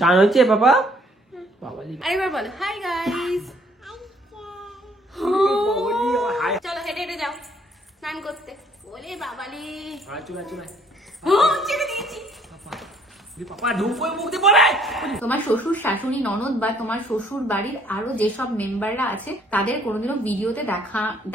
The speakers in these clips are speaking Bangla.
চান হচ্ছে বাবা। আরেকবার বলো হাই গাইস। চলো হেঁটে হেঁটে যাও স্নান করতে। ওলে বাবালে ছেড়ে দিয়েছি। তোমার শ্বশুর শাশুড়ি ননদ বা তোমার শ্বশুর বাড়ির আরো যেসব মেম্বাররা আছে তাদের কোনোদিনও ভিডিওতে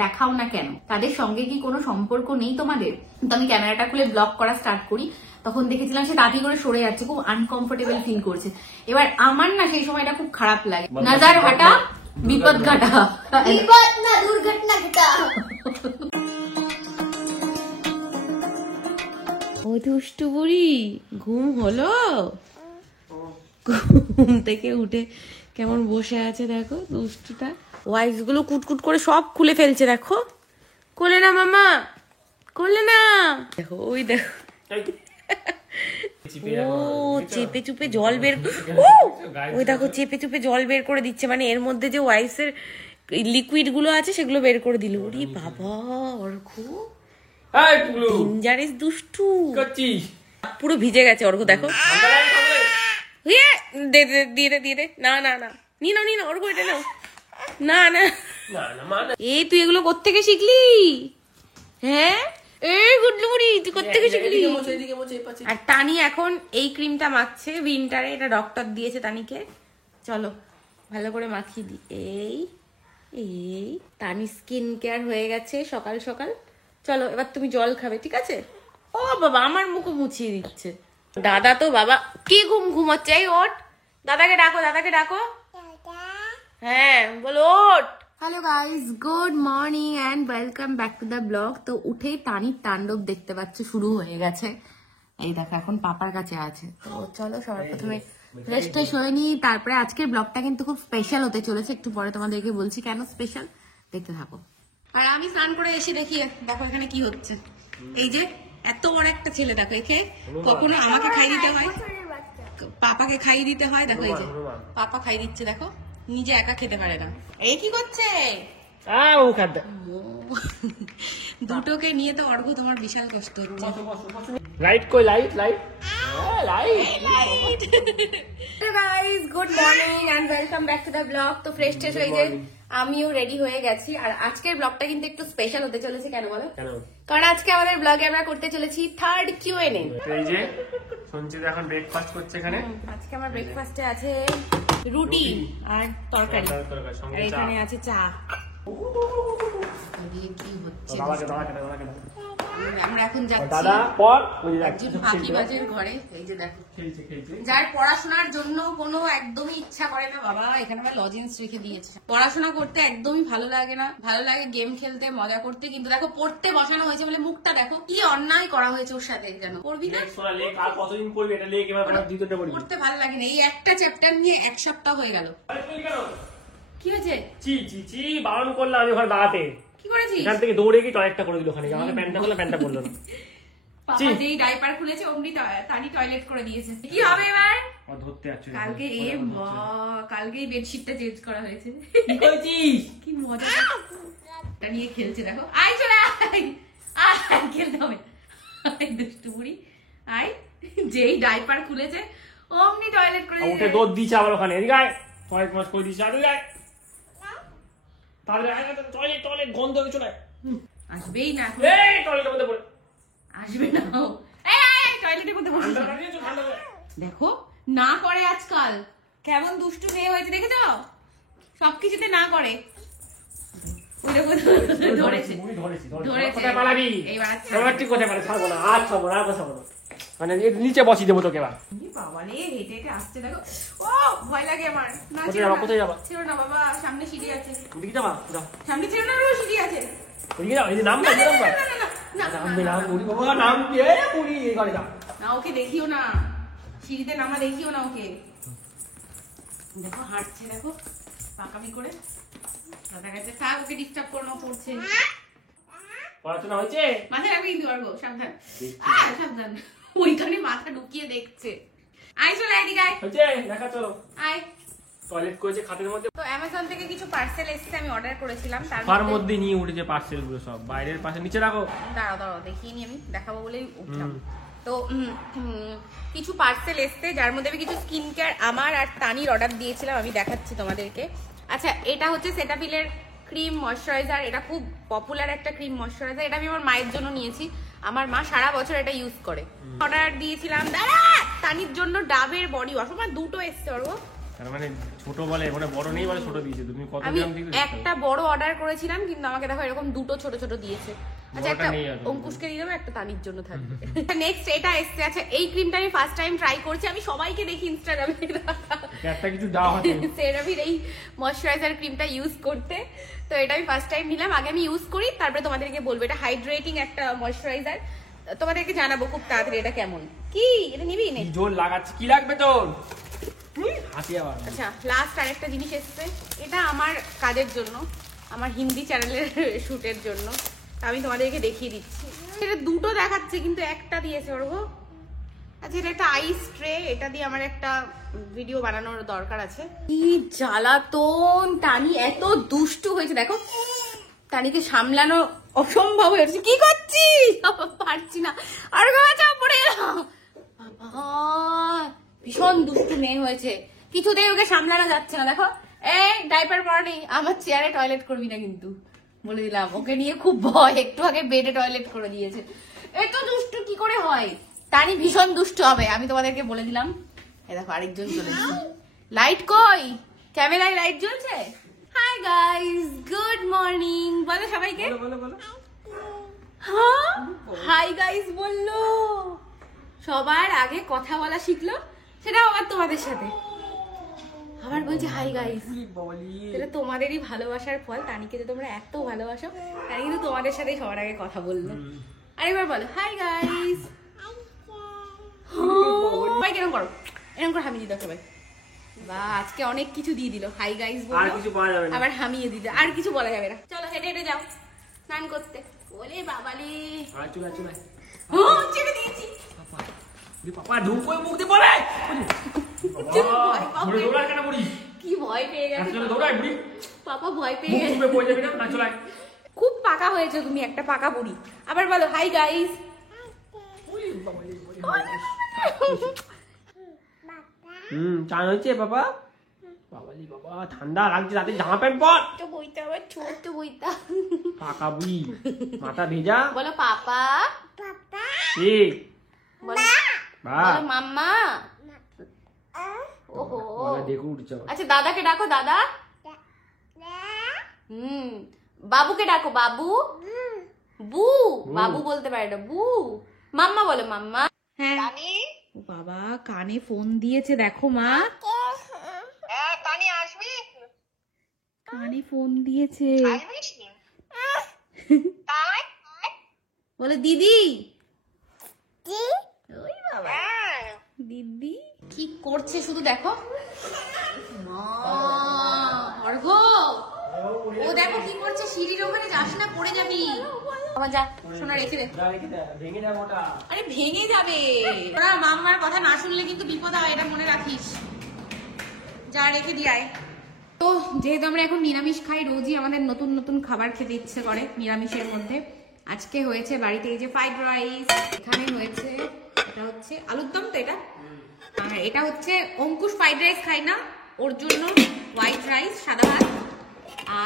দেখাও না কেন? তাদের সঙ্গে কি কোনো সম্পর্ক নেই তোমাদের? তো আমি ক্যামেরাটা খুলে ব্লগ করা স্টার্ট করি, তখন দেখেছিলাম সে তাড়াতাড়ি করে সরে যাচ্ছে, খুব আনকমফোর্টেবল ফিল করছে। এবার আমার না সেই সময়টা খুব খারাপ লাগে। নাজার হাটা বিপদ ঘটা, বিপদ না দুর্ঘটনা ঘটা। ও দুষ্টু বুড়ি, ঘুম হলো? ঘুম থেকে উঠে কেমন বসে আছে দেখো দুষ্টুটা। ওয়াইস গুলো কুটকুট করে সব খুলে ফেলছে দেখো। কোলে না মামা, কোলে না। দেখো ওই দেখো, ও চেপে চুপে জল বের, ওই দেখো চেপে চুপে জল বের করে দিচ্ছে, মানে এর মধ্যে যে ওয়াইস এর লিকুইড গুলো আছে সেগুলো বের করে দিল। ওরে বাবা অর্ঘ ডেঞ্জারাস দুষ্টু, পুরো ভিজে গেছে অর্ঘ দেখো। দিয়ে দে না না না, নি না অর্ঘ এটা নাও। না না এই তুই এগুলো কোত্থেকে শিখলি? হ্যাঁ এই গুড্ডু বুড়ি তুই কোত্থেকে শিখলি? আর তানি এখন এই ক্রিমটা মাখছে উইন্টারে, এটা ডক্টর দিয়েছে তানিকে। চলো ভালো করে মাখিয়ে দি। এই এই তানি স্কিন কেয়ার হয়ে গেছে সকাল সকাল। চলো এবার তুমি জল খাবে, ঠিক আছে? ও বাবা আমার মুখও মুছিয়ে দিচ্ছে। দাদা তো বাবা কি ঘুমাচ্ছে। এই ওঠ, দাদাকে ডাকো, দাদাকে ডাকো। হ্যাঁ বলো ওঠ। Hello guys, good morning and welcome back to the blog. তো উঠেই তানির তাণ্ডব দেখতে পাচ্ছ শুরু হয়ে গেছে। এই দেখো এখন পাপার কাছে আছে। তো চলো সবার প্রথমে ফ্রেশ ট্রেশ হয়ে নি, তারপরে আজকের ব্লগটা কিন্তু খুব স্পেশাল হতে চলেছে। একটু পরে তোমাদেরকে বলছি কেন স্পেশাল, দেখতে থাকো। আর আমি স্নান করে এসে দেখি দেখো এখানে কি হচ্ছে। এই যে এত বড় একটা ছেলে দেখো, একে কখনো আমাকে খাই দিতে হয়, পাপাকে খাইয়ে দিতে হয়। দেখো এই যে পাপা খাই দিচ্ছে, দেখো নিজে একা খেতে পারে না। এই কি করছে? দুটোকে নিয়ে তো অর্ঘ তোমার বিশাল কষ্ট হচ্ছে। লাইট কই, light light guys, good morning and welcome back to the blog. তো ফ্রেশ ট্রেশ হয়ে যে আমিও রেডি হয়ে গেছি। আর আজকের ব্লগটা কিন্তু একটু স্পেশাল হতে চলেছে। কেন বলো? কারণ আজকে আমাদের ব্লগে আমরা করতে চলেছি থার্ড Q&A। এই যে শুনছি এখন ব্রেকফাস্ট করছে এখানে। আজকে আমার ব্রেকফাস্টে আছে রুটি আর তরকারি, আর এখানে আছে চা। কি হচ্ছে? আমরা এখন যাচ্ছি ফাঁকিবাজের ঘরে। এই যে দেখো যার পড়াশোনার জন্য কোনো একদমই ইচ্ছা করে না বাবা, এখানে আমার লজেন্স রেখে দিয়েছে। পড়াশোনা করতে একদমই ভালো লাগে না, ভালো লাগে গেম খেলতে মজা করতে, কিন্তু দেখো পড়তে বসানো হয়েছে বলে মুখটা দেখো কি অন্যায় করা হয়েছে ওর সাথে। যেন পড়বি না, পড়তে ভালো লাগে না। এই একটা চ্যাপ্টার নিয়ে এক সপ্তাহ হয়ে গেল। কি হয়েছে? বারণ করলাম আমি ওখানে দাঁড়াতে। কি করেছিস? এখান থেকে দৌড়ে গিয়ে টয়লেটটা করে দিল ওখানে। আমাকে প্যান্টটা করলে প্যান্টটা পরলো না। পাপা যেই ডাইপার খুলেছে অমনি তানি টয়লেট করে দিয়েছে। কি হবে এবার? ধরতে যাচ্ছে কালকে কালকেই বেডশিটটা চেঞ্জ করা হয়েছে। কি করেছিস? কি মজা এটা নিয়ে খেলছে দেখো। আয় চলে আয়, আয় খেলতে হবে। আয় দুষ্টু বুড়ি আয়। যেই ডাইপার খুলেছে অমনি টয়লেট করে দিয়েছে। উঠে দৌড় দিয়েছে আবার ওখানে। এদিকে আয়, টয়লেট মাস করে দিয়েছে। আর আয় তাহলে টয়লেট টয়লেট গন্ধ হয়ে চলে আসবেই না। এই টয়লেটের মধ্যে পড়ে আসবে না। এই টয়লেটের মধ্যে বসে দেখো না করে আজকাল কেমন দুষ্টু মেয়ে হয়েছে দেখেছো? সবকিছুতে না করে। মানে নিচে বসিয়ে দেবো তোকে। হেঁটে হেঁটে আসছে দেখো। ও ভয় লাগে আমার। কোথায় যাবা? ছিল না বাবা, সামনে সিঁড়ি আছে। যাবা সামনে ছিল না, সিঁড়ি আছে। না ওকে দেখিও না, সিঁড়িতে নামা দেখিও না ওকে। দেখো হাঁটছে দেখো পাকামি করে। দাদা কাছে থাক, ওকে ডিস্টার্ব করো না, পড়ছে। পড়াশোনা হয়েছে? মাথায় রাখবে কিন্তু পারবো, সাবধান সাবধান। ওইখানে মাথা ঢুকিয়ে দেখছে। আয় চলে এদিকে আয়। দেখা চলো আয়। টয়লেট করেছে খাটের মধ্যে। তো অ্যামাজন থেকে কিছু পার্সেল এসেছে, আমি অর্ডার করেছিলাম। তার মধ্যে নিয়ে উঠেছে পার্সেল গুলো সব। বাইরের পাশে নিচে রাখো। দাঁড়াও দেখিয়ে নি, আমি দেখাবো বলেই উঠলাম। তো কিছু পার্সেল এসছে, যার মধ্যে আমি কিছু স্কিন কেয়ার আমার আর তানির অর্ডার দিয়েছিলাম, আমি দেখাচ্ছি তোমাদেরকে। আচ্ছা, এটা হচ্ছে সেটাফিলের ক্রিম ময়শ্চারাইজার। এটা খুব পপুলার একটা ক্রিম ময়শ্চারাইজার। এটা আমি আমার মায়ের জন্য নিয়েছি, আমার মা সারা বছর এটা ইউজ করে। অর্ডার দিয়েছিলাম দাদা তানির জন্য ডাবের বডি ওয়াশ, আমার দুটো এসছে। ওর মানে ছোট বলে, মানে বড় নেই বলে ছোট দিয়েছে। তুমি কত আমি গ্রাম দিয়েছো? একটা বড় অর্ডার করেছিলাম, কিন্তু আমাকে দেখো এরকম দুটো ছোট ছোট দিয়েছে। আচ্ছা, একটা অঙ্কুশকে দিয়ে দেবো, একটা তানির জন্য থাকবে। নেক্সট এটা এসছে। আচ্ছা, এই ক্রিমটা আমি ফার্স্ট টাইম ট্রাই করছি। আমি সবাইকে দেখি ইনস্টাগ্রামে একটা কিছু দাও হাতে সেরাভির এই ময়শ্চারাইজার ক্রিমটা ইউজ করতে। তো এটা আমি ফার্স্ট টাইম নিলাম, আগে আমি ইউজ করি তারপরে তোমাদেরকে বলবো। এটা হাইড্রেটিং একটা ময়শ্চারাইজার, তোমাদেরকে জানাবো খুব তাড়াতাড়ি এটা কেমন। কি এটা নিবি? নে, জোর লাগাচ্ছি। কি লাগবে তোর? আচ্ছা, লাস্ট আরেকটা জিনিস এসছে। এটা আমার কাজের জন্য, আমার হিন্দি চ্যানেলের শুটের জন্য। আমি তোমাদেরকে দেখিয়ে দিচ্ছি। এটা দুটো দেখাচ্ছে কিন্তু একটা দিয়েছে ওর। আচ্ছা, এটা একটা আইস ট্রে, এটা দিয়ে আমার একটা ভিডিও বানানোর দরকার আছে। কি জ্বালাতন, টানি এত দুষ্টু হয়েছে দেখো, টানিকে সামলানো অসম্ভব হয়েছে। কি করছিস? পারছি না, আর পড়ে গেলাম। ভীষণ দুষ্টু মেয়ে হয়েছে, কিছুতেই ওকে সামলানো যাচ্ছে না। দেখো, এই ডাইপার পরা নেই, আমার চেয়ারে টয়লেট করবি না কিন্তু, বলে দিলাম। ওকে নিয়ে খুব ভয়, একটু আগে বেডে টয়লেট করে দিয়েছে। এত দুষ্টু কি করে হয়? টানি ভীষণ দুষ্টু হবে, আমি তোমাদেরকে বলে দিলাম। এই দেখো আরেকজন চলে এসেছে। লাইট কই? ক্যামেরায় লাইট জ্বলছে। হাই গাইস, গুড মর্নিং বলো সবাইকে। হ্যাঁ, হাই গাইস বললো। সবার আগে কথা বলা শিখলো, সেটাও আবার তোমাদের সাথে। আবার বলছে হাই গাইস। এটা তোমাদেরই ভালোবাসার ফল। তানিকে যে তোমরা এত ভালোবাসো, তাই কিন্তু তোমাদের সাথেই সবার আগে কথা বললো। আর এবার বলো হাই গাইস। সবাই কেরম করো, এরকম করে হামিয়ে দিতে সবাই। বা আজকে অনেক কিছু দিয়ে দিল। হাই গাইস বললো, আবার হামিয়ে দিতে। আর কিছু বলা যাবে না। চলো হেঁটে হেঁটে যাও স্নান করতে। বলে বাবালে ছেড়ে দিয়েছি। পাপা ঢুকো মুখ দিয়ে পড়ে। কি ভয় পেয়ে গেছে পাপা, ভয় পেয়ে গেছে। খুব পাকা হয়েছে তুমি, একটা পাকা বুড়ি। আবার বলো হাই গাইস। চান হয়েছে বাবা? বাবালি বাবা, ঠান্ডা লাগছে, রাতে জামা প্যান্ট পর। তো বইটা আবার ছোট বইটা, পাকা বুড়ি, মাথা ভেজা। বলো পাপা। ঠিক বলো মাম্মা। ওহো, দেখো উঠছে। আচ্ছা, দাদাকে ডাকো দাদা। বাবুকে ডাকো বাবু। বু, বাবু বলতে পারে না, বু। মাম্মা বলো মাম্মা। হ্যাঁ, ও বাবা কানে ফোন দিয়েছে দেখো মা। কানে ফোন দিয়েছে, বলে দিদি। ওই বাবা, দিদি কি করছে শুধু দেখো। অর্ঘ, ও দেখো কি করছে, সিঁড়ির ওখানে যাস না, পড়ে যাবি। বাবা যা, সোনা রেখে দে। আরে ভেঙে যাবে, ওরা মাম্মার কথা না শুনলে কিন্তু বিপদ হয়, এটা মনে রাখিস। যা রেখে দিয়ে। তো যেহেতু আমরা এখন নিরামিষ খাই, রোজই আমাদের নতুন নতুন খাবার খেতে ইচ্ছে করে নিরামিষের মধ্যে। আজকে হয়েছে বাড়িতে এই যে ফ্রাইড রাইস, এখানে হয়েছে এটা হচ্ছে আলুর দম। তো এটা হচ্ছে অঙ্কুশ ফ্রাইড রাইস খাই না, ওর জন্য হোয়াইট রাইস সাদা ভাত।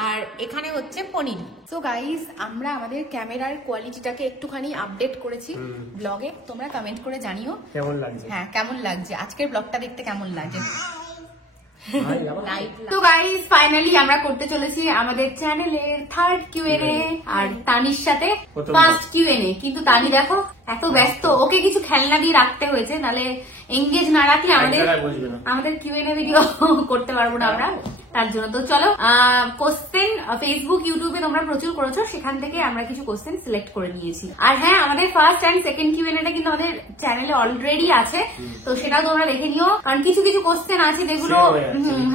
আর এখানে হচ্ছে পনির। সো গাইস, আমরা আমাদের ক্যামেরার কোয়ালিটিটাকে একটুখানি আপডেট করেছি ব্লগে। তোমরা কমেন্ট করে জানিও কেমন লাগছে। হ্যাঁ, কেমন লাগছে আজকের ব্লগটা দেখতে, কেমন লাগছে। তো গাইস, ফাইনালি আমরা করতে চলেছি আমাদের চ্যানেলের থার্ড কিউএনএ, আর তানির সাথে ফার্স্ট কিউএনএ। কিন্তু তানি দেখো এত ব্যস্ত, ওকে কিছু খেলনা দিয়ে রাখতে হয়েছে, নাহলে এঙ্গেজ না রাখলে আমাদের কিউএনএ ভিডিও করতে পারবো না আমরা, তার জন্য। তো চলো, কোশ্চেন ফেসবুক ইউটিউবে তোমরা প্রচুর করেছো, সেখান থেকে আমরা কিছু কোশ্চেন সিলেক্ট করে নিয়েছি। আর হ্যাঁ, আমাদের ফার্স্ট এন্ড সেকেন্ড কিউএনএটা কিন্তু আমাদের চ্যানেলে অলরেডি আছে, তো সেটাও তোমরা দেখে নিও। কারণ কিছু কিছু কোশ্চেন আছে যেগুলো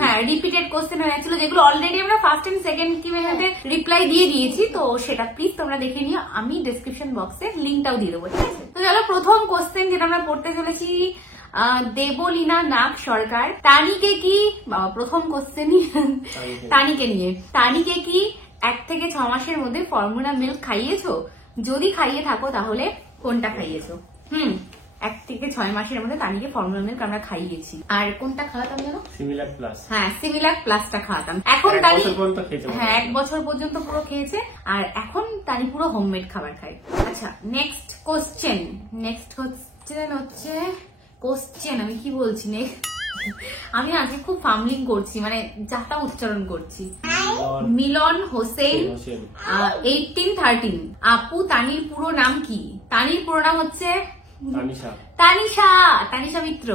হ্যাঁ রিপিটেড কোশ্চেন হয়েছিল, যেগুলো অলরেডি আমরা ফার্স্ট এন্ড সেকেন্ড কিউএনএতে রিপ্লাই দিয়ে দিয়েছি। তো সেটা প্লিজ তোমরা দেখে নিও, আমি ডেসক্রিপশন বক্সে লিঙ্কটাও দিয়ে দেবো, ঠিক আছে? তো চলো, প্রথম কোশ্চেন যেটা আমরা পড়তে চলেছি, দেবলীনা নাগ সরকার। তানিকে কি, বাবা প্রথম কোশ্চেনই তানিকে নিয়ে, তানিকে কি 1 থেকে 6 মাসের মধ্যে ফর্মুলা মিল্ক খাইয়েছো? যদি খাইয়ে থাকো তাহলে কোনটা খাইয়েছো? 1 থেকে 6 মাসের মধ্যে তানিকে ফর্মুলা মিল্ক আমরা খাইয়েছি। আর কোনটা খাওয়াতাম জানো? সিমিলাক প্লাস। হ্যাঁ, সিমিলাক প্লাসটা খাওয়াতাম। এখন তানি 1 বছর পর্যন্ত পুরো খেয়েছে। আর এখন তানি পুরো হোমমেড খাবার খায়। আচ্ছা, নেক্সট কোশ্চেন হচ্ছে আমি কি বলছি আমি আজকে খুব ফামলিং করছি, মানে যাতা উচ্চারণ করছি। মিলন হোসেন 1813। আপু, তানির পুরো নাম কি? তানির পুরো নাম হচ্ছে তানিশা মিত্র।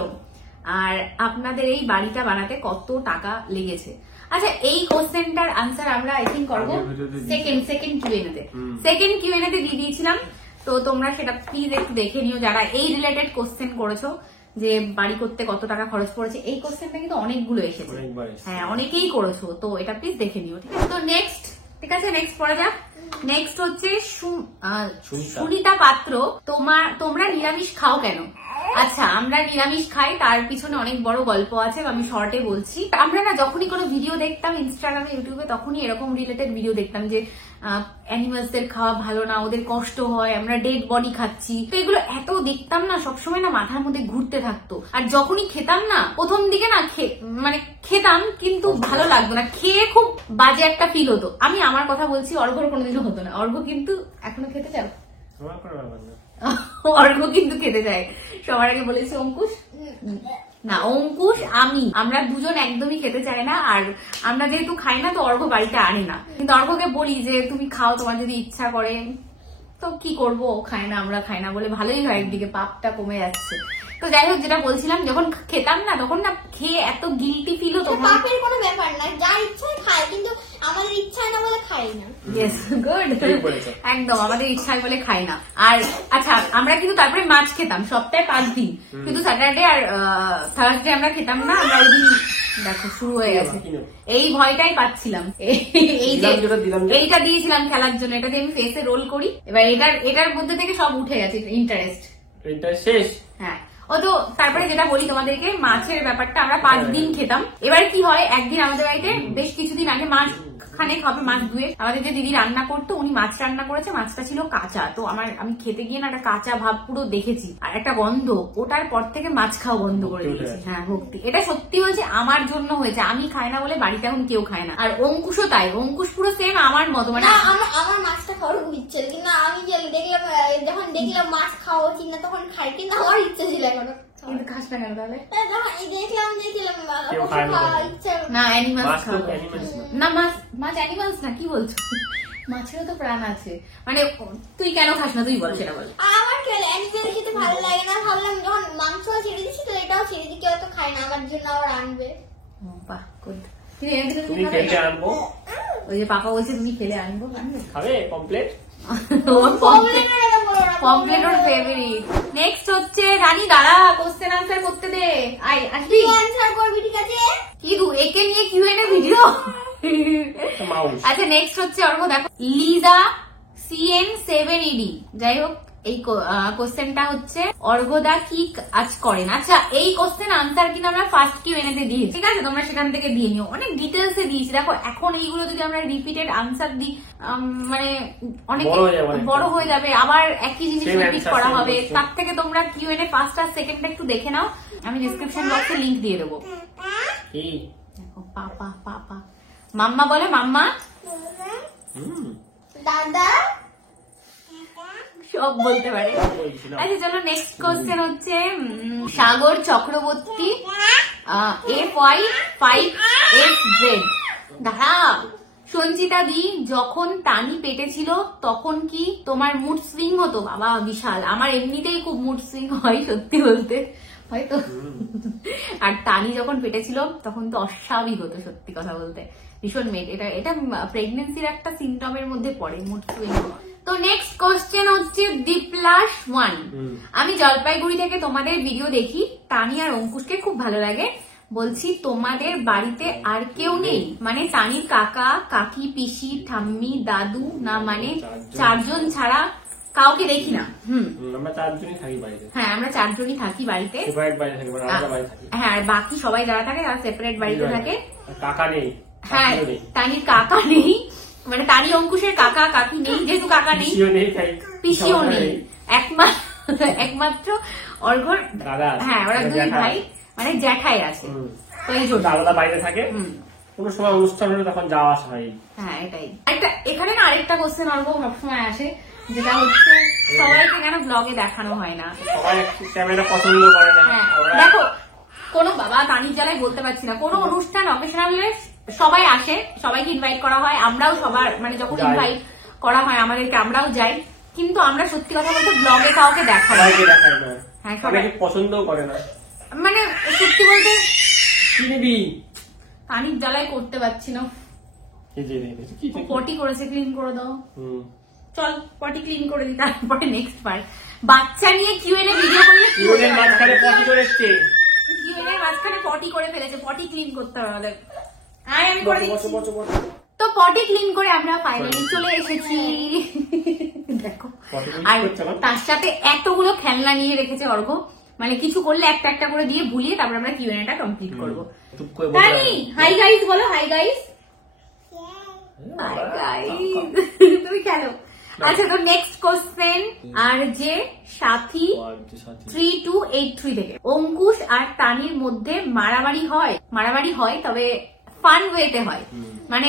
আর আপনাদের এই বাড়িটা বানাতে কত টাকা লেগেছে? আচ্ছা, এই কোশ্চেনটার আনসার আমরা আই থিঙ্ক করবো সেকেন্ড কিউএনএ তে দিয়ে দিয়েছিলাম। তো তোমরা সেটা প্লিজ একটু দেখে নিও যারা এই রিলেটেড কোশ্চেন করেছো, যে বাড়ি করতে কত টাকা খরচ পড়েছে। এই কোশ্চেনটা কিন্তু অনেকগুলো এসেছে, হ্যাঁ অনেকেই করেছো, তো এটা প্লিজ দেখে নিও, ঠিক আছে? তো ঠিক আছে, নেক্সট পড়া যাক। নেক্সট হচ্ছে সুনিতা পাত্র। তোমরা নিরামিষ খাও কেন? আচ্ছা, আমরা নিরামিষ খাই, তার পিছনে অনেক বড় গল্প আছে, আমি শর্টে বলছি। আমরা না যখনই কোনো ভিডিও দেখতাম ইনস্টাগ্রামে, ইউটিউবে, তখনই এরকম রিলেটেড ভিডিও দেখতাম যে অ্যানিমালসদের খাওয়া ভালো না, ওদের কষ্ট হয়, আমরা ডেড বডি খাচ্ছি। তো এগুলো এত দেখতাম না, সবসময় না মাথার মধ্যে ঘুরতে থাকতো। আর যখনই খেতাম না, প্রথম দিকে না মানে খেতাম কিন্তু ভালো লাগতো না, খেয়ে খুব বাজে একটা ফিল হতো। আমি আমার কথা বলছি, অর্ঘ্যর কোনোদিনও হতো না। অর্ঘ্য কিন্তু এখনো খেতে চাও? অর্ঘ্য কিন্তু খেতে চায়। সবার আগে বলেছি অঙ্কুশ না, অঙ্কুশ আমরা দুজন একদমই খেতে চাই না। আর আমরা যেহেতু খাই না, তো অর্ঘ্য বাড়িতে আনে না। কিন্তু অর্ঘ্যকে বলি যে তুমি খাও, তোমার যদি ইচ্ছা করে। তো কি করবো, খায় না, আমরা খাই না বলে ভালোই হয়, একদিকে পাপটা কমে যাচ্ছে। তো যাই হোক, যেটা বলছিলাম, যখন খেতাম না তখন না খেয়ে এত গিল্টি ফিল হতো। পাপের কোনো ব্যাপার না, যার ইচ্ছায় খায়, কিন্তু আমাদের ইচ্ছায় না বলে খাই না। ইয়েস, গুড, একদম আমাদের ইচ্ছায় বলে খাই না। আর আচ্ছা, আমরা কিন্তু তারপরে মাছ খেতাম সপ্তাহে 5 দিন, কিন্তু স্যাটারডে আর থার্সডে আমরা খেতাম না। আমরা ওই দিন দেখো শুরু হয়ে গেছে, এই ভয়টাই পাচ্ছিলাম। এইটা দিয়েছিলাম খেলার জন্য, এটা দিয়ে আমি ফেসে রোল করি। এবার এটার মধ্যে থেকে সব উঠে গেছে ইন্টারেস্ট শেষ। হ্যাঁ, ও তো তারপরে যেটা বলি তোমাদেরকে, মাছের ব্যাপারটা আমরা 5 দিন খেতাম। এবার কি হয়, একদিন আমাদের বাড়িতে বেশ কিছুদিন আগে মাছ খানেক হবে, মাছ ধুয়ে আমাদের যে দিদি রান্না করতো, উনি মাছ রান্না করেছে, মাছটা ছিল কাঁচা। তো আমি খেতে গিয়ে না একটা কাঁচা ভাব পুরো দেখেছি, আর একটা গন্ধ। ওটার পর থেকে মাছ খাওয়া বন্ধ করে দিয়েছি। হ্যাঁ, ভক্তি, এটা সত্যি হয়েছে, আমার জন্য হয়েছে। আমি খাই না বলে বাড়িতে এখন কেউ খায় না। আর অঙ্কুশও তাই, অঙ্কুশ পুরো সেম আমার মতো। মানে আমার মাছটা খাওয়ার খুব ইচ্ছে, কিন্তু আমি যখন দেখলাম মাছ খাওয়া উচিত না, তখন খাই, কিন্তু আমার ইচ্ছে ছিল এখনো। কিন্তু খাস না কেন তাহলে? দেখলাম না, অ্যানিমালস না, মাছ অ্যানিমালস না, কি বলছো? মাছেরও তো প্রাণ আছে। মানে তুই কেন খাস না, তুই বল, সেটা বল। আমার অ্যানিমাল খেতে ভালো লাগে না, ভাবলাম যখন মাংস ছেড়ে দিচ্ছি, তো এটাও ছেড়ে দিই, কেউ তো খায় না, আমার জন্য আবার আনবে। বাহ, গুড। তুমি খেলে আনবো, ওই যে পাপা বলছে তুমি খেলে আনবো, খাবে কমপ্লিট। কমপ্লিট ওর ফেভারিট। নেক্সট হচ্ছে রানী, দাঁড়া, কোশ্চেন আনসার করতে দে। আসবি, আনসার করবি, ঠিক আছে? কি একে নিয়ে কিউএনএ ভিডিও। আচ্ছা, নেক্সট হচ্ছে অর্ঘ্য, দেখো, লিজা CN7ED। যাই হোক, এই কোশ্চেনটা হচ্ছে অর্ঘ্যদা কি আজ করেন। আচ্ছা, এই কোশ্চেন আনসার কিন্তু আমরা ফার্স্ট কিউএনএ তে দিয়েছি, ঠিক আছে? তোমরা সেখান থেকে দিয়ে নিও, অনেক ডিটেলস এ দিয়েছি। দেখো, এখন এইগুলো যদি আমরা রিপিটেড আনসার দিই, মানে অনেক বড় হয়ে যাবে, আবার একই জিনিস রিপিট করা হবে। তার থেকে তোমরা কিউএনএ ফার্স্ট আর সেকেন্ডটা একটু দেখে নাও, আমি ডিসক্রিপশন বক্সে লিংক দিয়ে দেবো। দেখো, পাপা মাম্মা বলে, মাম্মা, দাদা, সব বলতে পারে। আচ্ছা, চলো, নেক্সট কোশ্চেন হচ্ছে সাগর চক্রবর্তী FY5SZ। দাঁড়া, সঞ্চিতা দি, যখন তানি পেটে ছিল তখন কি তোমার মুড সুইং হতো? বাবা, বিশাল। আমার এমনিতেই খুব মুড সুইং হয়, সত্যি বলতে, হয়তো। আর তানি যখন পেটে ছিল তখন তো অস্বাভাবিক হতো, সত্যি কথা বলতে, ভীষণ মেড। এটা প্রেগনেন্সির একটা সিমটমের মধ্যে পড়ে, মুড সুইং। তো নেক্সট কোশ্চেন হচ্ছে D+1। আমি জলপাইগুড়ি থেকে তোমাদের ভিডিও দেখি, তানি আর অঙ্কুশকে খুব ভালো লাগে। বলছি, তোমাদের বাড়িতে আর কেউ নেই? মানে তানির কাকা, কাকি, পিসি, ঠাম্মি, দাদু না, মানে 4 জন ছাড়া কাউকে দেখি না। আমরা 4 জনই থাকি বাড়িতে। হ্যাঁ, আমরা 4 জনই থাকি বাড়িতে। হ্যাঁ, আর বাকি সবাই যারা থাকে তারা সেপারেট বাড়িতে থাকে। কাকা নেই। হ্যাঁ, তানির কাকা নেই, মানে তানি অঙ্কুশের কাকা কাকি নেই, যেহেতু কাকা নেই, পিসিও নেই, একমাত্র অর্ঘর দাদা আছে। হ্যাঁ ওরা দুই জ্যাঠা ভাই মানে জ্যাঠাই আছে, তো এই জন্য আলাদা বাড়িতে থাকে, কোনো সময় অনুষ্ঠান হলে তখন যাওয়া আসা হয়। হ্যাঁ এটাই। এখানে না আরেকটা কোশ্চেন অল্প সবসময় আসে, যেটা হচ্ছে সবাইকে কেন ব্লগে দেখানো হয় না? সবাই ক্যামেরা পছন্দ করে না। হ্যাঁ দেখো, কোনো বাবা তানির জ্বালায় বলতে পারছি না, কোনো অনুষ্ঠান অকেশনাল হলে সবাই আসে, সবাইকে ইনভাইট করা হয়, আমরাও সবার মানে যখন ইনভাইট করা হয় আমাদেরকে আমরাও যাই, কিন্তু আমরা সত্যি কথা বলতে ব্লগে কাউকে দেখাই না। হ্যাঁ সবাই পছন্দও করে না, মানে সত্যি বলতে কি নিবি তানির জ্বালায় করতে পারছি না। পটি করেছে, ক্লিন করে দাও। চল পটি ক্লিন করে দিই, তারপরে নেক্সট পার্ট। বাচ্চা নিয়ে কিউএনএ ভিডিও করলে কিউএনএর মাঝখানে পটি করেছে, কিউএনএর মাঝখানে পটি করে ফেলেছে, পটি ক্লিন করতে হবে আমাদের। আয় আমি করে দিচ্ছি। তো পটি ক্লিন করে আমরা ফাইনালি চলে এসেছি। দেখো আর তার সাথে এতগুলো খেলনা নিয়ে রেখেছে অর্ঘ, মানে কিছু করলে একটা একটা করে দিয়ে ভুলিয়ে তারপর আমরা কিউএনএটা কমপ্লিট করবো। তানি হাই গাইস বলো, হাই গাইস। হাই গাইস তুমি খেলো। আচ্ছা তো নেক্সট কোশ্চেন, আর যে সাথী 3283 থেকে, অঙ্কুশ আর তানির মধ্যে মারামারি হয় তবে ফান ওয়েতে হয়, মানে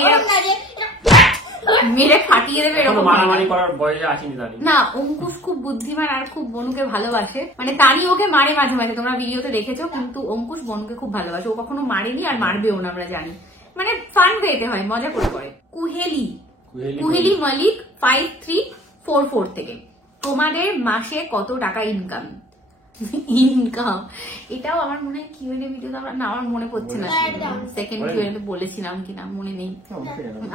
মেরে ফাটিয়ে দেবে এরকম মারামারি করার বয়সে আসেনি তানি। না, অঙ্কুশ খুব বুদ্ধিমান আর খুব বনুকে ভালোবাসে, মানে তানি ওকে মারে মাঝে মাঝে, তোমরা ভিডিওতে দেখেছো, কিন্তু অঙ্কুশ বনুকে খুব ভালোবাসে, ও কখনো মারেনি আর মারবেও না আমরা জানি, মানে ফান ওয়েতে হয়, মজা করে। কুহেলি মালিক 5344 থেকে, তোমাদের মাসে কত টাকা ইনকাম? এটাও আমার মনে হয় কিউএনএ ভিডিওতে আমরা না, আমার মনে পড়ছে না সেকেন্ড কিউএনএ বলেছিলাম কিনা মনে নেই।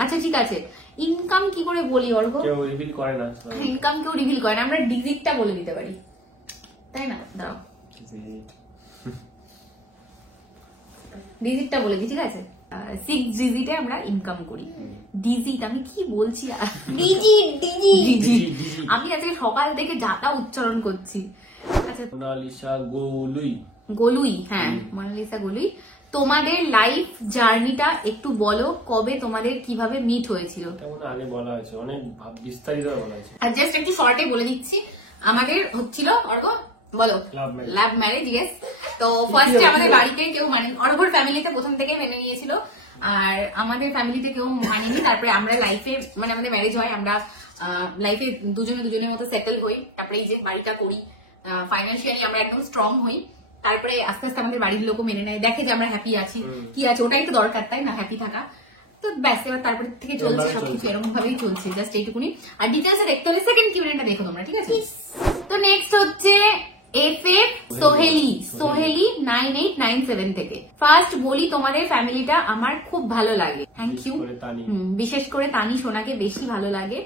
আচ্ছা ঠিক আছে, ইনকাম কি করে বলি অর্ঘ? কেউ রিভিল করে না, ইনকাম কেউ রিভিল করে না, আমরা ডিজিটটা বলে দিতে পারি, তাই না? দাও ডিজিটটা বলে দিই, ঠিক আছে? 6 ডিজিটে আমরা ইনকাম করি। ডিজিট আমি কি বলছি, আমি আজকে সকাল থেকে যাতা উচ্চারণ করছি। আচ্ছা মোনালিসা গোলুই, হ্যাঁ মোনালিসা গোলুই, তোমাদের লাইফ জার্নিটা একটু বলো, কবে তোমাদের কিভাবে মিট হয়েছিল? আগে বলা হয়েছে, অনেক বিস্তারিত বলা হয়েছে, আর জাস্ট একটু শর্টে বলে দিচ্ছি। আমাদের হচ্ছিল অর্ঘ বলো লাভ ম্যারেজ, ইয়েস। তো ফার্স্টে আমাদের বাড়িতে কেউ মানে অর্ঘর ফ্যামিলিতে প্রথম থেকে মেনে নিয়েছিল, আর আমাদের ফ্যামিলিতে কেউ মানেনি। তারপরে আমরা লাইফে মানে আমাদের ম্যারেজ হয়, আমরা লাইফে দুজনের মতো সেটেল হই, তারপরে এই যে বাড়িটা করি, ফাইন্যান্সিয়ালি আমরা একদম স্ট্রং হই। তারপরে আস্তে আস্তে আমাদের বাড়ির লোকও মেনে নেয়, দেখে যে আমরা হ্যাপি আছি, কি আছে ওটাই তো দরকার, তাই না? হ্যাপি থাকা। তো ব্যাস, এবার তারপরে থেকে চলছে সবকিছু এরকম ভাবেই চলছে, জাস্ট এইটুকুনি। আর ডিটেলসে দেখতে হলে সেকেন্ড কিউএনএটা দেখো তোমরা, ঠিক আছে? তো নেক্সট হচ্ছে এফএফ সোহেলি 9897 থেকে, ফার্স্ট বলি তোমাদের ফ্যামিলিটা আমার খুব ভালো লাগে, থ্যাংক ইউ। বিশেষ করে তানি সোনাকে বেশি ভালো লাগে।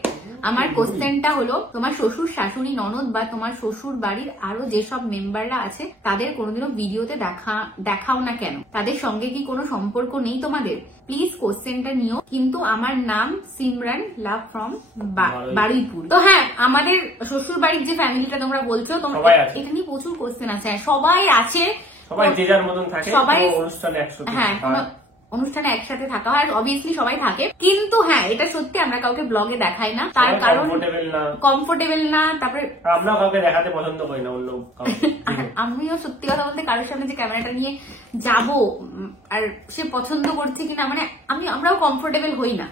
আমার কোশ্চেনটা হলো, তোমার শ্বশুর শাশুড়ি ননদ বা তোমার শ্বশুর বাড়ির আরো যেসব মেম্বাররা আছে তাদের কোনোদিনও ভিডিওতে দেখাও না কেন? তাদের সঙ্গে কি কোনো সম্পর্ক নেই তোমাদের? প্লিজ কোশ্চেনটা নিও। কিন্তু আমার নাম সিমরান, লাভ ফ্রম বারুইপুর। তো হ্যাঁ, আমাদের শ্বশুর বাড়ির যে ফ্যামিলিটা তোমরা বলছো, তোমরা এখানে প্রচুর কোশ্চেন আছে, সবাই আছে, সবাই যে যার মতন থাকে, সবাই অনুষ্ঠানে একসাথে, হ্যাঁ অনুষ্ঠানে একসাথে থাকা হয়, অবভিয়াসলি সবাই থাকে, কিন্তু হ্যাঁ এটা সত্যি আমরা কাউকে ব্লগে দেখাই না, তার কারণ কমফোর্টেবল না, তারপরে আমরা কাউকে দেখাতে পছন্দ করি না অন্য কাউকে। আমিও সত্যি কথা বলতে কারোর সামনে যে ক্যামেরাটা নিয়ে যাব আর সে পছন্দ করছে কিনা, মানে আমরাও কমফোর্টেবল হই না,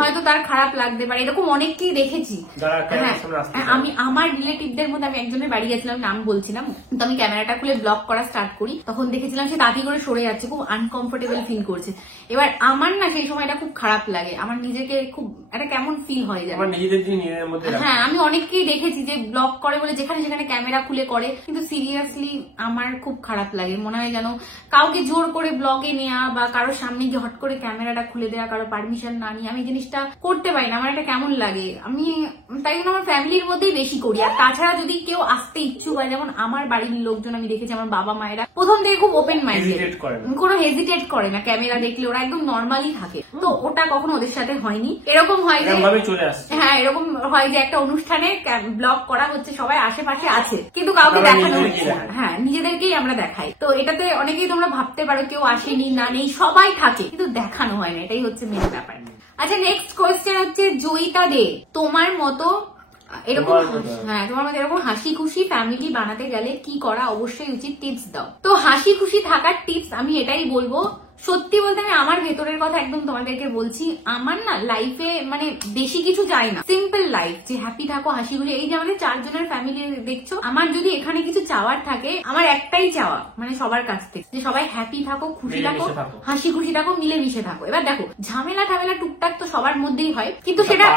হয়তো তার খারাপ লাগতে পারে, এরকম অনেককেই দেখেছি। আমি আমার রিলেটিভদের মধ্যে আমি একজনের বাড়ি গেছিলাম, নাম বলছিলাম, তো আমি ক্যামেরাটা খুলে ব্লগ করা স্টার্ট করি, তখন দেখেছিলাম সে তাড়াতাড়ি করে সরে যাচ্ছে, খুব আনকমফোর্টেবল ফিল করছে। এবার আমার না সেই সময়টা খুব খারাপ লাগে, আমার নিজেকে খুব একটা কেমন ফিল হয় জানো। হ্যাঁ, আমি অনেককেই দেখেছি যে ব্লগ করে বলে যেখানে সেখানে ক্যামেরা খুলে করে, কিন্তু সিরিয়াসলি আমার খুব খারাপ লাগে, মনে হয় যেন কাউকে জোর করে ব্লগে নেওয়া বা কারোর সামনে গিয়ে হট করে ক্যামেরাটা খুলে দেওয়া, কারো পারমিশন না নিয়ে আমি জিনিসটা করতে পারি না, আমার এটা কেমন লাগে। আমি তাই জন্য আমার ফ্যামিলির মধ্যেই বেশি করি। আর তাছাড়া যদি কেউ আসতে ইচ্ছুক হয়, যেমন আমার বাড়ির লোকজন আমি দেখেছি, আমার বাবা মায়েরা প্রথম থেকে খুব ওপেন মাইন্ডেড, কোনো হেজিটেট করে না, ক্যামেরা দেখলে ওরা একদম নর্মালি থাকে, তো ওটা কখনো ওদের সাথে হয়নি। এরকম হয় যে হ্যাঁ, এরকম হয় যে একটা অনুষ্ঠানে ব্লগ করা হচ্ছে, সবাই আশেপাশে আছে কিন্তু কাউকে দেখানো হচ্ছে, হ্যাঁ নিজেদেরকেই আমরা দেখাই। তো এটাতে অনেকেই তোমরা ভাবতে পারো কেউ আসেনি না নেই, সবাই থাকে কিন্তু দেখানো হয় না, এটাই হচ্ছে মেন ব্যাপার। আচ্ছা নেক্সট কোয়েশ্চেন হচ্ছে জয়িতা দে, তোমার মতো এরকম হ্যাঁ তোমার মধ্যে এরকম হাসি খুশি ফ্যামিলি বানাতে গেলে কি করা অবশ্যই উচিত, টিপস দাও। তো হাসি খুশি থাকার টিপস আমি এটাই বলবো, সত্যি বলতে আমি আমার ভেতরের কথা একদম তোমাদেরকে বলছি, আমার না লাইফে মানে বেশি কিছু চাই না, সিম্পল লাইফ, যে হ্যাপি থাকো হাসি খুশি। এই যে আমাদের 4 জনের ফ্যামিলি দেখছো, আমার যদি এখানে কিছু চাওয়ার থাকে, আমার একটাই চাওয়া মানে সবার কাছ থেকে, যে সবাই হ্যাপি থাকো, খুশি থাকো, হাসি খুশি থাকো, মিলেমিশে থাকো। এবার দেখো ঝামেলা ঠামেলা টুকটাক তো সবার মধ্যেই হয়, কিন্তু সেটা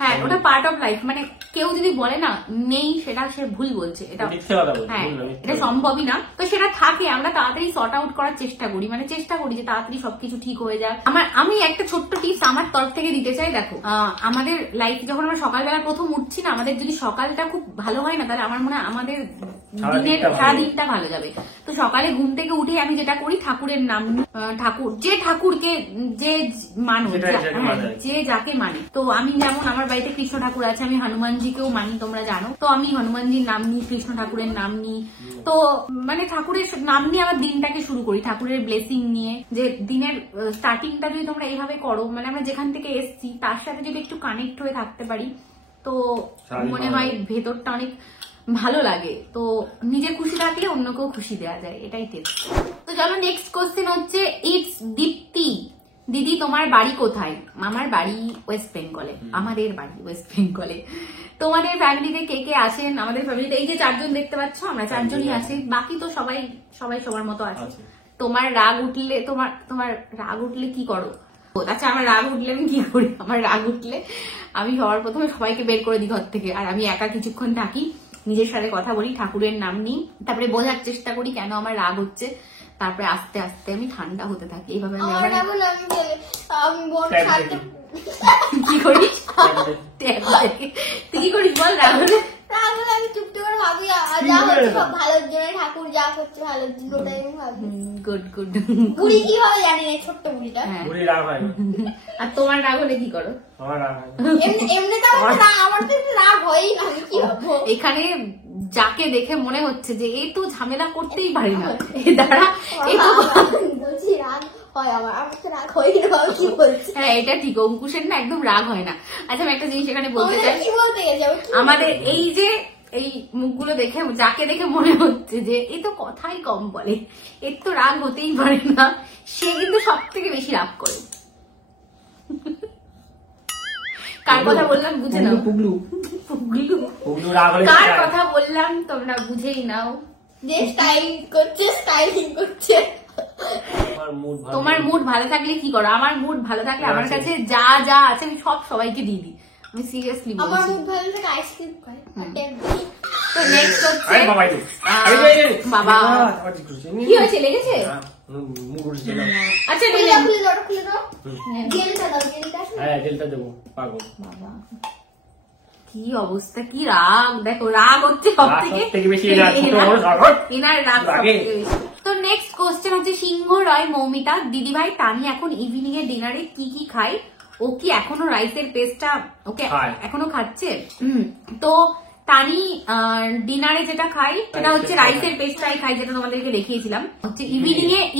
হ্যাঁ ওটা পার্ট অফ লাইফ। মানে কেউ যদি বলে না নেই, সেটা সে ভুল বলছে, এটা হ্যাঁ এটা সম্ভবই না। তো সেটা থাকে, আমরা তাড়াতাড়ি সর্ট আউট করার চেষ্টা করি, মানে চেষ্টা করি যে তাড়াতাড়ি সবকিছু ঠিক হয়ে যাক। আমি একটা ছোট্ট টিপস আমার তরফ থেকে দিতে চাই। দেখো আমাদের লাইফে যখন আমরা সকালবেলা প্রথম উঠছি না, আমাদের যদি সকালটা খুব ভালো হয় না, তাহলে আমার মনে হয় আমাদের দিনের সারা দিনটা ভালো যাবে। তো সকালে ঘুম থেকে উঠে আমি যেটা করি, ঠাকুরের নাম, যে ঠাকুরকে যে মানো, যে যাকে মানে, তো আমি যেমন আমার বাড়িতে কৃষ্ণ ঠাকুর আছে, আমি হনুমানজিকেও মানি, তোমরা জানো, তো আমি হনুমানজির নাম নিই, কৃষ্ণ ঠাকুরের নাম নিই। তো মানে ঠাকুরের নাম নিয়ে আমার দিনটাকে শুরু করি, ঠাকুরের ব্লেসিং নিয়ে। যে দিনের স্টার্টিংটা যদি তোমরা এইভাবে করো, মানে আমরা যেখান থেকে এসছি তার সাথে যদি একটু কানেক্ট হয়ে থাকতে পারি, তো মনে হয় ভেতরটা অনেক ভালো লাগে। তো নিজে খুশি থাকলে অন্যকেও খুশি দেওয়া যায়, এটাই টিপস। তো চলো নেক্সট কোশ্চেন হচ্ছে, ইটস দীপ্তি, দিদি তোমার বাড়ি কোথায়? আমার বাড়ি ওয়েস্ট বেঙ্গলে, আমাদের বাড়ি ওয়েস্ট বেঙ্গলে। তোমাদের ফ্যামিলিতে কে কে আছেন? আমাদের ফ্যামিলিতে এই যে 4 জন দেখতে পাচ্ছ, আমরা 4 জনই আছি, বাকি তো সবাই সবার মতো আছে। তোমার রাগ উঠলে কি করো? আচ্ছা আমার রাগ উঠলে আমি কি করি? আমার রাগ উঠলে আমি সবার প্রথমে সবাইকে বের করে দিই ঘর থেকে, আর আমি একা কিছুক্ষণ থাকি, নিজের সাথে কথা বলি, ঠাকুরের নাম নিই, তারপরে বোঝার চেষ্টা করি কেন আমার রাগ হচ্ছে, তারপরে আস্তে আস্তে আমি ঠান্ডা হতে থাকি। এইভাবে কি করিস তুই, কি করিস বল? রাগ হলে আমি চুপটি করে ভাবি, যা হচ্ছে সব ভালোর জন্য, ঠাকুর যা করছে ভালোর জন্য, ওটাই আমি ভাবি। Good good. বুড়ি কি হবে জানি না, ছোট্ট বুড়িটা। বুড়ি রাগ হয়। আর তোমার রাগ হলে কি করো? আমার রাগ হয় এমনি তো আমার তো রাগ হয়ই না, আমি কি হবো? এখানে যাকে দেখে মনে হচ্ছে যে এই তো ঝামেলা করতেই পারি না, এই দাঁড়া এই তো বলছি রাগ হয় আমার তো রাগ হয় না, কি বলছি? হ্যাঁ এটা ঠিক, অঙ্কুশের না একদম রাগ হয় না। আচ্ছা আমি একটা জিনিস এখানে বলতে চাই, কি বলতে গেছি আমাদের এই যে এই মুখগুলো দেখে যাকে দেখে মনে হচ্ছে যে এই তো কথাই কম বলে, এর তো রাগ হতেই পারে না, সে কিন্তু সব থেকে বেশি রাগ করে। কার কথা বললাম বুঝে নাও, পুগলু কার কথা বললাম তোমরা বুঝেই নাও, যে স্টাইলিং করছে। তোমার মুড ভালো থাকলে কি করো? আমার মুড ভালো থাকলে আমার কাছে যা যা আছে আমি সব সবাইকে দিয়ে দিই, আমি সিরিয়াসলি বলছি। আমার মুড ভালো থাকলে আইসক্রিম খাই। তো নেক্সট হচ্ছে বাবা কি হয়েছে, লেগেছে? আচ্ছা খুলে দাও জেলটা দাও, জেলটা দেবো। পাগল বাবা কি অবস্থা, কি রাগ, দেখো রাগ হচ্ছে সব থেকে বেশি, এনার রাগ সবথেকে বেশি। তো নেক্সট কোশ্চেন হচ্ছে, সিংহ রয় মৌমিতা, দিদি ভাই তানি এখন ইভিনিং এর ডিনারে কি কি খাই? ও কি এখনো রাইসের পেস্টটা ওকে এখনো খাচ্ছে? তো তানি ডিনারে যেটা খাই সেটা হচ্ছে রাইসের পেস্টটাই খাই, যেটা তোমাদেরকে দেখিয়েছিলাম। হচ্ছে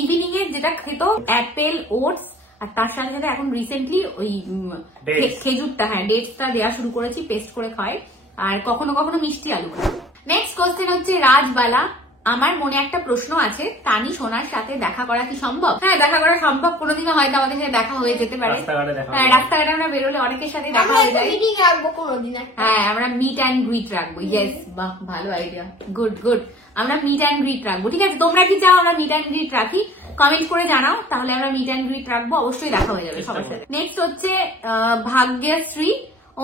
ইভিনিং এ যেটা খেত অ্যাপেল ওটস, আর তার সাথে সাথে এখন রিসেন্টলি ওই খেজুরটা, হ্যাঁ ডেটসটা দেওয়া শুরু করেছি, পেস্ট করে খাই, আর কখনো কখনো মিষ্টি আলু খাই। নেক্সট কোশ্চেন হচ্ছে রাজবালা, আমার মনে একটা প্রশ্ন আছে, তানি সোনার সাথে দেখা করা কি সম্ভব? হ্যাঁ দেখা করা সম্ভব, কোনোদিনও হয়তো আমাদের সাথে দেখা হয়ে যেতে পারে। হ্যাঁ রাস্তাঘাটে আমরা বেরোলে অনেকের সাথে দেখা হয়ে যায়। হ্যাঁ আমরা মিট অ্যান্ড গ্রিট রাখবো। ইয়েস বাহ ভালো আইডিয়া, গুড গুড, আমরা মিট অ্যান্ড গ্রিট রাখবো। ঠিক আছে তোমরা কি চাও আমরা মিট অ্যান্ড গ্রিট রাখি? কমেন্ট করে জানাও, তাহলে আমরা মিট অ্যান্ড গ্রিট রাখবো, অবশ্যই দেখা হয়ে যাবে সবার সাথে। নেক্সট হচ্ছে ভাগ্যশ্রী,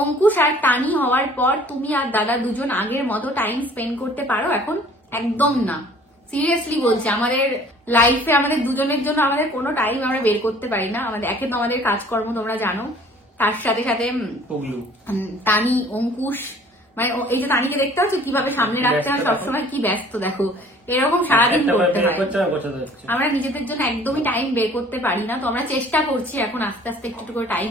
অঙ্কুশ আর তানি হওয়ার পর তুমি আর দাদা দুজন আগের মতো টাইম স্পেন্ড করতে পারো এখন? একদম না, সিরিয়াসলি বলছি, আমাদের লাইফে আমাদের দুজনের জন্য আমাদের কোনো টাইম আমরা বের করতে পারি না। আমাদের একে তো আমাদের কাজকর্ম তোমরা জানো, তার সাথে সাথে তানি অঙ্কুশ, মানে এই যে তানিকে দেখতে পাচ্ছ কিভাবে সামনে রাখতে হয় সবসময়, কি ব্যস্ত দেখো, এরকম সারাদিন করতে হয়। আমরা নিজেদের জন্য একদমই টাইম বের করতে পারি না। তো আমরা চেষ্টা করছি এখন আস্তে আস্তে একটু করে টাইম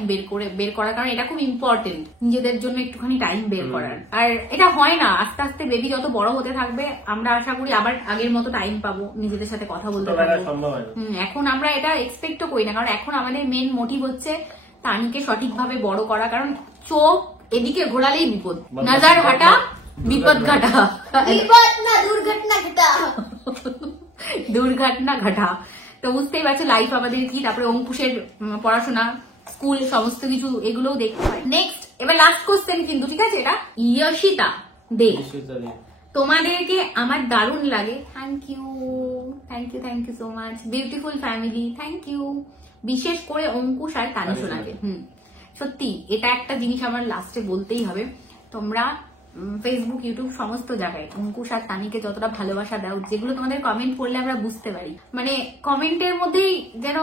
বের করার, কারণ এটা খুব ইম্পর্টেন্ট নিজেদের জন্য একটুখানি টাইম বের করার। আর এটা হয় না, আস্তে আস্তে বেবি যত বড় হতে থাকবে আমরা আশা করি আবার আগের মতো টাইম পাবো, নিজেদের সাথে কথা বলতে পারবো। এখন আমরা এটা এক্সপেক্টও করি না, কারণ এখন আমাদের মেন মোটিভ হচ্ছে তানিকে সঠিকভাবে বড় করা, কারণ চোখ এদিকে ঘোরালেই বিপদ, নাজার হাটা বিপদ ঘাটা, বিপদ না দুর্ঘটনা ঘটা, দুর্ঘটনা ঘটা। তো বুঝতেই পারছো লাইফ আমাদের কি। তারপরে অঙ্কুশের পড়াশোনা, স্কুল, সমস্ত কিছু এগুলোও দেখতে হয়। নেক্সট, এবার লাস্ট কোশ্চেন কিন্তু, ঠিক আছে? এটা ইয়শিতা দে, তোমাদেরকে আমার দারুণ লাগে। Thank you, thank you, thank you so much. Beautiful family, thank you. বিশেষ করে অঙ্কুশ আর তানিশোনাকে। সত্যি এটা একটা জিনিস আমার লাস্টে বলতেই হবে, তোমরা ফেসবুক, ইউটিউব সমস্ত জায়গায় অঙ্কুশ আর তানিকে যতটা ভালোবাসা দাও, যেগুলো তোমাদের কমেন্ট পড়লে আমরা বুঝতে পারি, মানে কমেন্টের মধ্যেই যেন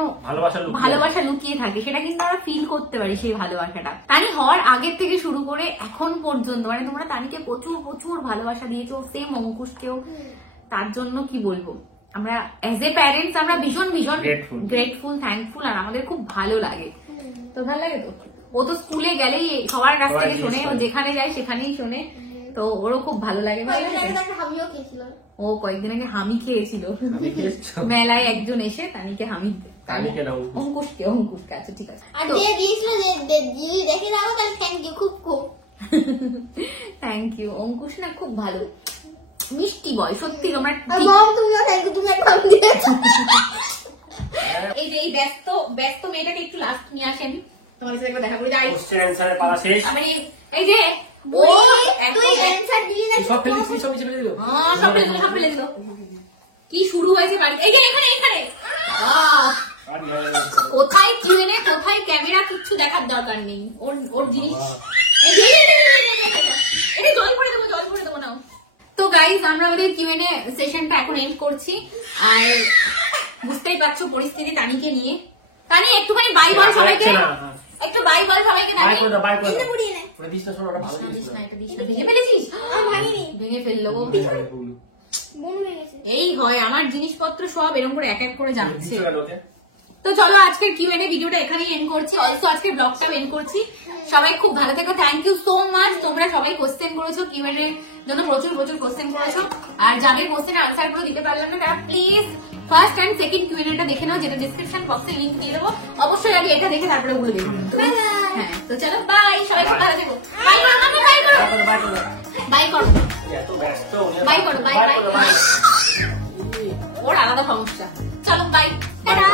ভালোবাসা লুকিয়ে থাকে, সেটা কিন্তু আমরা ফিল করতে পারি সেই ভালোবাসাটা। তানি হওয়ার আগের থেকে শুরু করে এখন পর্যন্ত, মানে তোমরা তানিকে প্রচুর প্রচুর ভালোবাসা দিয়েছো, সেম অঙ্কুশকেও। তার জন্য কি বলবো, আমরা অ্যাজ এ প্যারেন্টস আমরা ভীষণ ভীষণ গ্রেটফুল, থ্যাঙ্কফুল, আর আমাদের খুব ভালো লাগে। তো ভালো লাগে তো, ও তো স্কুলে গেলেই সবার কাছ থেকে শোনে, ও যেখানে যায় সেখানেই শোনে, তো ওরও খুব ভালো লাগে। ও কয়েকদিন আগে হামি খেয়েছিল মেলায়, একজন এসে তানিকে হামি, অঙ্কুশকে, আচ্ছা ঠিক আছে। Thank you. অঙ্কুশ না খুব ভালো, মিষ্টি বয়, সত্যি। তোমরা এই যে এই ব্যস্ত মেয়েটাকে একটু লাস্ট নিয়ে আসেন, তোমাদের সাথে একবার দেখা করে যাই। এই যে কি শুরু হয়েছে বাড়িতে, এই যে এখানে কোথায় কিউএনএ, কোথায় ক্যামেরা, কিচ্ছু দেখার দরকার নেই, ওর জিনিস। জল করে দেবো না। তো গাইজ, আমরা ওদের কিউএনএ সেশনটা এখন এন্ড করছি। আর বুঝতেই পারছো পরিস্থিতি তানিকে নিয়ে। তানি একটুখানি বাই বল সবাইকে, একটু বাই বল সবাইকে। ভেঙে ফেললো, এই হয় আমার জিনিসপত্র সব এরকম করে এক এক করে যাচ্ছে। তো চলো আজকের কিউএনএ ভিডিওটা এখানেই এন্ড করছি, অলসো আজকের ব্লগটাও এন্ড করছি। সবাই খুব ভালো থেকো, থ্যাংক ইউ সো মাচ। তোমরা সবাই কোশ্চেন করেছো, কিউএনএ জন্য প্রচুর প্রচুর কোশ্চেন করেছো, আর যাদের কোশ্চেনের আনসার গুলো দিতে পারলাম না তারা প্লিজ ফার্স্ট এন্ড সেকেন্ড কিউএনএটা দেখে নাও, যেটা ডিসক্রিপশন বক্সে লিংক দিয়ে দেবো। অবশ্যই আগে এটা দেখে তারপরে ওগুলো দেখো। হ্যাঁ, তো চলো বাই, সবাই খুব ভালো থেকো। বাই করো, বাই করো, বাই। ওর আলাদা সমস্যা। চলো বাই, টাটা।